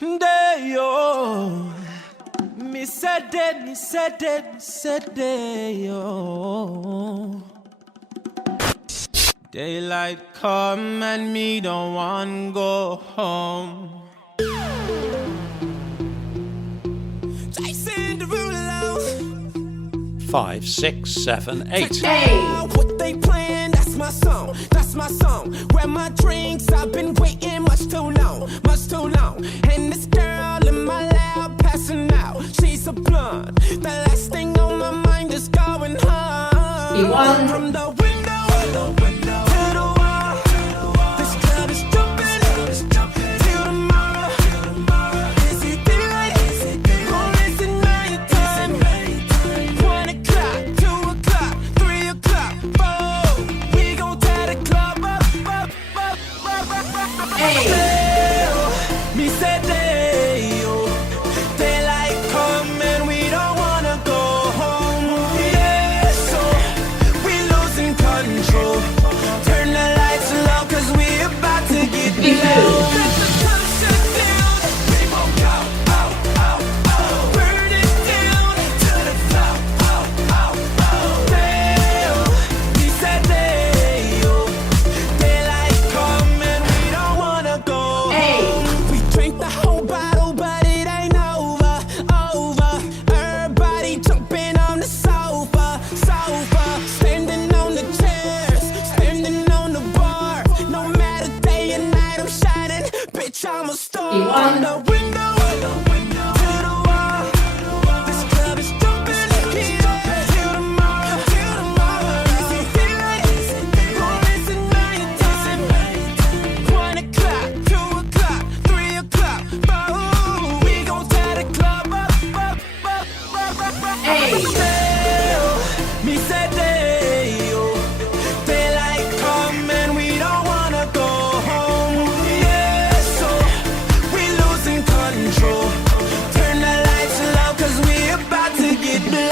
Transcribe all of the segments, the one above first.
Day-o. Me said day-o. Daylight come and me don't want go home. Jason Derulo. 5, 6, 7, 8. What they playing, that's my song, Grab my drinks, I've been waiting much too long. And this girl in my lap passing out, she's a blonde. The last thing on my mind is going home. From the window to the wall, this club is jumping till tomorrow. Is it daylight or is it nighttime? 1 o'clock, 2 o'clock, 3 o'clock, 4. We gon' tear the club up. Me said daylight come and we don't wanna go home. Yeah, so we losing control. Turn the lights low 'cause we about to get low. Let the sun shut down. We won't go out. Burn it down to the floor. Me said daylight come and we don't wanna go home. We drank the whole bottle, but it ain't over. Everybody jumping on the sofa. Standing on the chairs, standing on the bar. No matter day and night, I'm shining. Bitch, I'm a star. From the window to the wall. This club is jumping till tomorrow. Is it daylight or is it nighttime? 1 o'clock, 2 o'clock, 3 o'clock, 4. We gon' tear the club up. Me said daylight come and we don't wanna go home. Yeah, so we losing control. Turn the lights low 'cause we about to get low.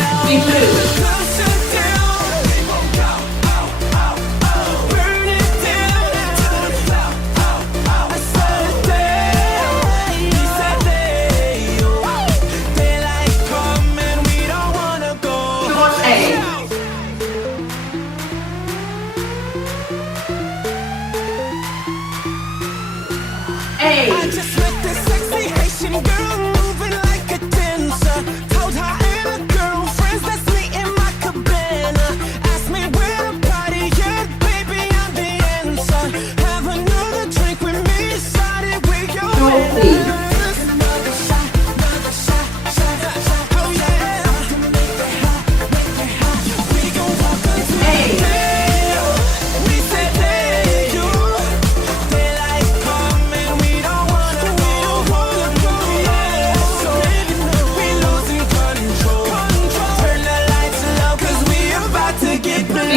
Club shut down. We won't go out. Burn it down to the floor. I said me said daylight come and we don't wanna go home. I just met this sexy Haitian girl moving like a dancer. Told her and her girlfriends let's meet in my cabana. Asked me where the party at, baby I'm the answer. Have another drink with me, started with your hands. Another shot. Oh yeah. We gon' walk until we said daylight come and we don't wanna go home. Yeah, so we losing control. Turn the lights low 'cause we about to get blown.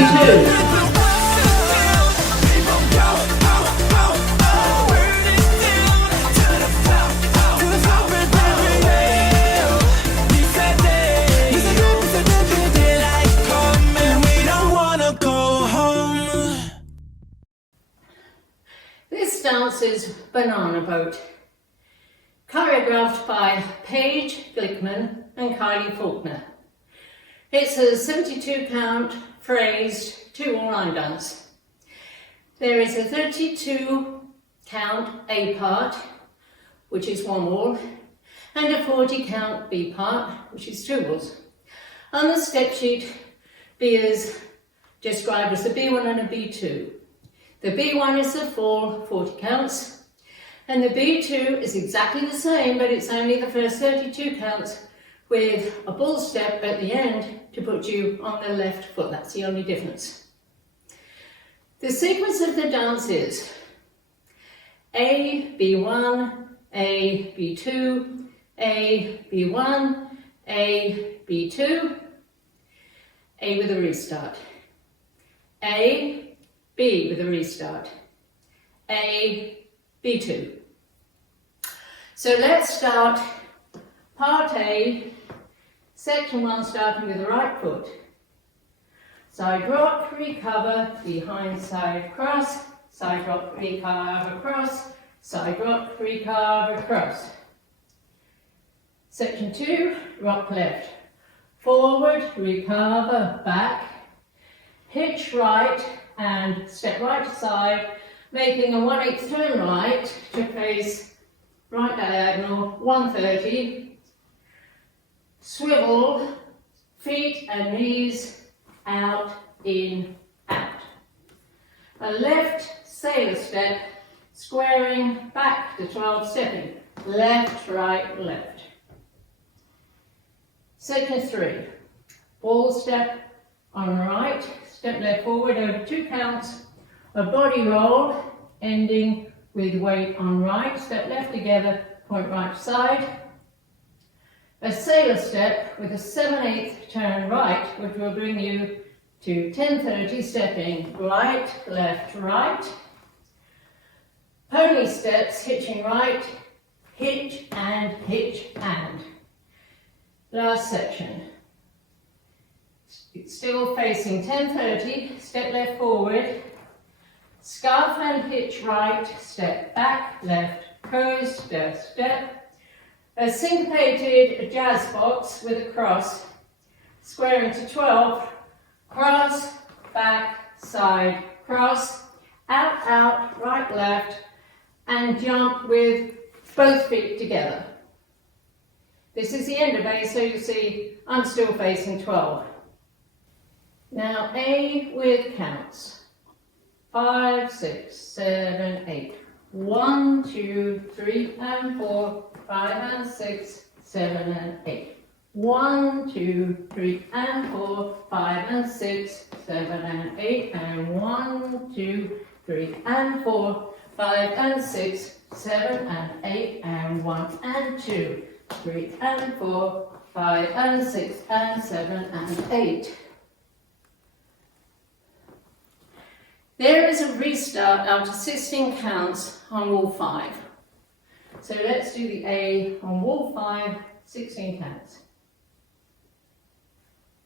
We won't go out. Burn it down to the floor. We said daylight come and we don't wanna go home. This dance is Banana Boat, choreographed by Paige Glickman and Kylie Faulkner. It's a 72 count phrased 2-all-line dance. There is a 32 count A part, which is 1 wall, and a 40 count B part, which is 2 walls. On the step sheet, B is described as a B1 and a B2. The B1 is the full 40 counts, and the B2 is exactly the same, but it's only the first 32 counts with a ball step at the end to put you on the left foot. That's the only difference. The sequence of the dance is A, B1, A, B2, A, B1, A, B2, A with a restart. A, B with a restart. A, B2. So let's start part A, section 1, starting with the right foot. Side rock, recover, behind side cross, side rock, recover, cross, side rock, recover, cross. Section 2, rock left. Forward, recover, back, hitch right and step right side, making a 1/8 turn right to face right diagonal, 130, swivel, feet and knees out, in, out. A left sailor step, squaring back to 12, stepping, left, right, left. Section 3, ball step on right, step left forward over 2 counts, a body roll ending with weight on right, step left together, point right side, a sailor step with a 7/8 turn right, which will bring you to 10:30, stepping right, left, right, pony steps, hitching right, hitch and, last section. It's still facing 10:30, step left forward, scarf and hitch right, step back, left, coaster, step, a syncopated jazz box with a cross, squaring to 12, cross, back, side, cross, out, out, right, left, and jump with both feet together. This is the end of A, so you see I'm still facing 12. Now A with counts. 5, 6, 7, 8. 1, 2, 3 and 4, 5 and 6, 7 and 8. 1, 2, 3 and 4, 5 and 6, 7 and 8, and 1, 2, 3 and 4, 5 and 6, 7 and 8, and 1 and 2, 3 and 4, 5 and 6 and 7 and 8. There is a restart after 16 counts on wall 5. So let's do the A on wall 5, 16 counts.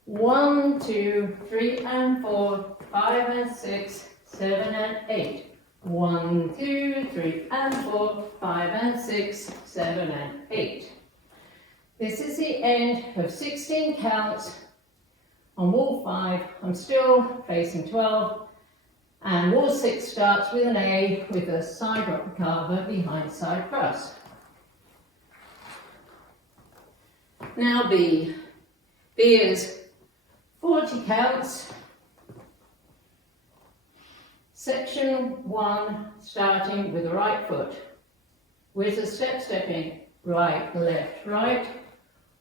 1, 2, 3 and 4, 5 and 6, 7 and 8. 1, 2, 3 and 4, 5 and 6, 7 and 8. This is the end of 16 counts on wall 5. I'm still facing 12. And wall 6 starts with an A with a side rock recover behind side cross. Now B. B is 40 counts. Section 1 starting with the right foot. With a step stepping right, left, right.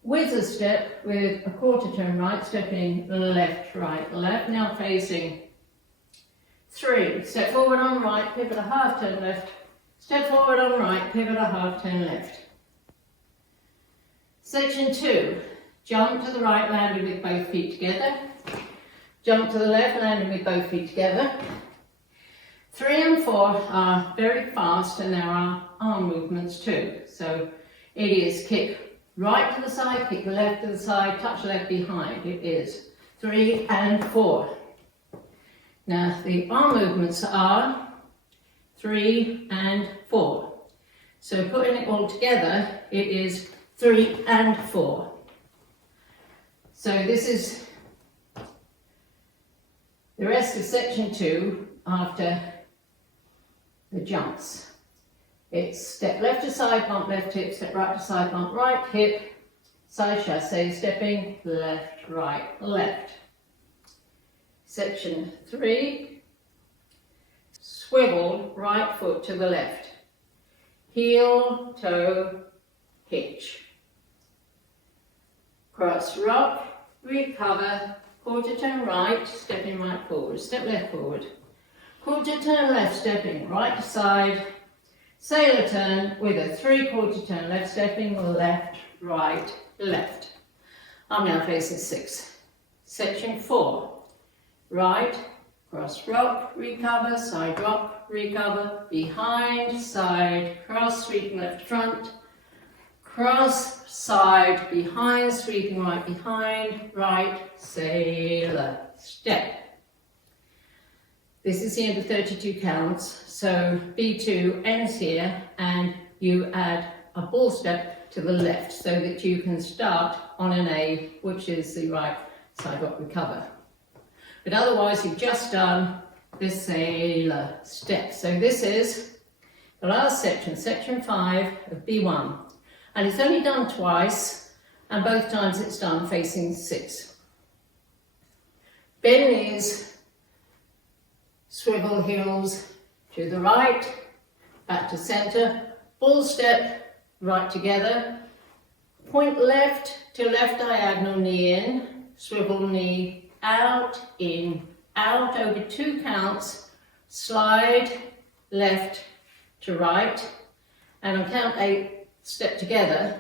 With a step with a quarter turn right, stepping left, right, left. Now facing 3, step forward on right, pivot a half turn left, step forward on right, pivot a half turn left. Section 2, jump to the right, landing with both feet together, jump to the left, landing with both feet together. 3 and 4 are very fast and there are arm movements too. So it is kick right to the side, kick left to the side, touch left behind. It is 3 and 4. Now the arm movements are 3 and 4. So putting it all together, it is 3 and 4. So this is the rest of section 2 after the jumps. It's step left to side, bump left hip, step right to side, bump right hip, side chassé, stepping left, right, left. Section 3, swivel right foot to the left, heel, toe, hitch. Cross rock, recover, quarter turn right, stepping right forward, step left forward. Quarter turn left, stepping right to side, sailor turn with a 3/4 turn left, stepping left, right, left. I'm now facing 6. Section 4. Right, cross rock, recover, side rock, recover, behind, side, cross, sweeping left front, cross, side, behind, sweeping right behind, right, sailor, step. This is the end of 32 counts, so B2 ends here and you add a ball step to the left so that you can start on an A, which is the right side rock recover. But otherwise you've just done the sailor step. So this is the last section, section 5 of B1. And it's only done twice, and both times it's done facing 6. Bend knees, swivel heels to the right, back to centre, ball step, right together, point left to left diagonal knee in, swivel knee out, in, out over 2 counts, slide left to right, and on count 8, step together.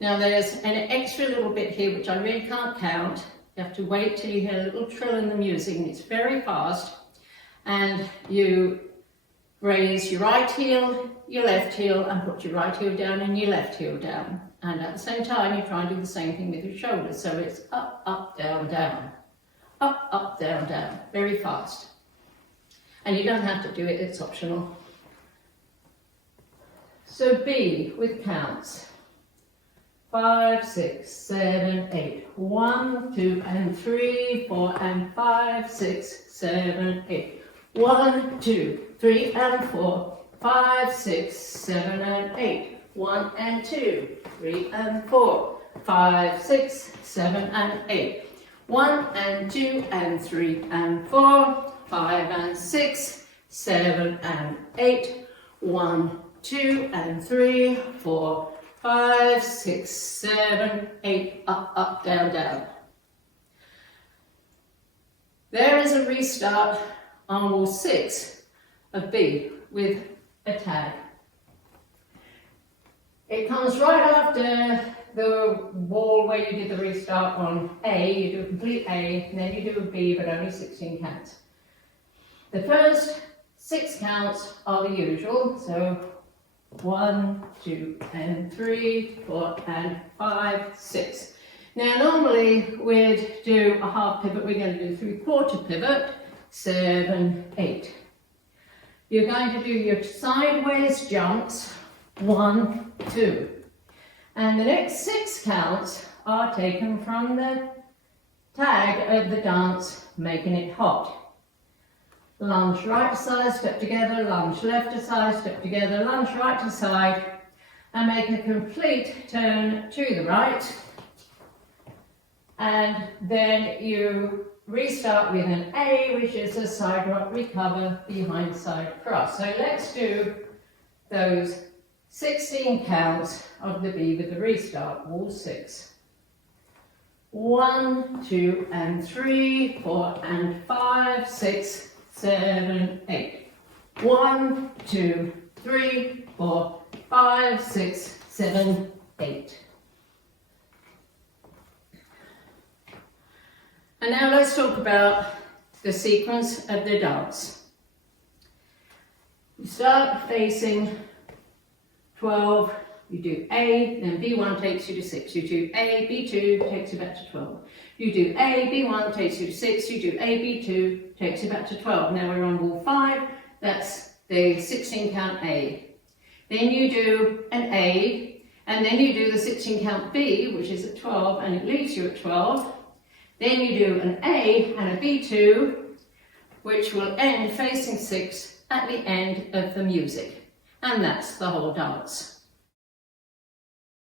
Now there's an extra little bit here which I really can't count. You have to wait till you hear a little trill in the music, and it's very fast. And you raise your right heel, your left heel, and put your right heel down and your left heel down. And at the same time, you try and do the same thing with your shoulders. So it's up, up, down, down. Up, up, down, down. Very fast. And you don't have to do it, it's optional. So B with counts. 5, 6, 7, 8. 1, 2, and 3, 4, and 5, 6, 7, 8. 1, 2, 3, and 4, 5, 6, 7, and 8. 1 and 2, 3 and 4, 5, 6, 7, and 8. 1 and 2 and 3 and 4, 5 and 6, 7 and 8. 1, 2 and 3, 4, 5, 6, 7, 8, up, up, down, down. There is a restart on wall 6 of B with a tag. It comes right after the wall where you did the restart on A. You do a complete A, and then you do a B, but only 16 counts. The first 6 counts are the usual, so 1, 2, and 3, 4, and 5, 6. Now normally we'd do a half pivot, we're going to do 3/4 pivot, 7, 8. You're going to do your sideways jumps, 1, 2. And the next 6 counts are taken from the tag of the dance, making it hot. Lunge right to side, step together, lunge left to side, step together, lunge right to side, and make a complete turn to the right. And then you restart with an A, which is a side rock recover behind side cross. So let's do those 16 counts of the B with the restart, wall 6. 1, 2, and 3, 4, and 5, 6, 7, 8. 1, 2, 3, 4, 5, 6, 7, 8. And now let's talk about the sequence of the dance. You start facing 12, you do A, then B1 takes you to 6. You do A, B2 takes you back to 12. You do A, B1 takes you to 6. You do A, B2 takes you back to 12. Now we're on wall 5, that's the 16 count A. Then you do an A, and then you do the 16 count B, which is at 12, and it leaves you at 12. Then you do an A and a B2, which will end facing 6 at the end of the music. And that's the whole dance.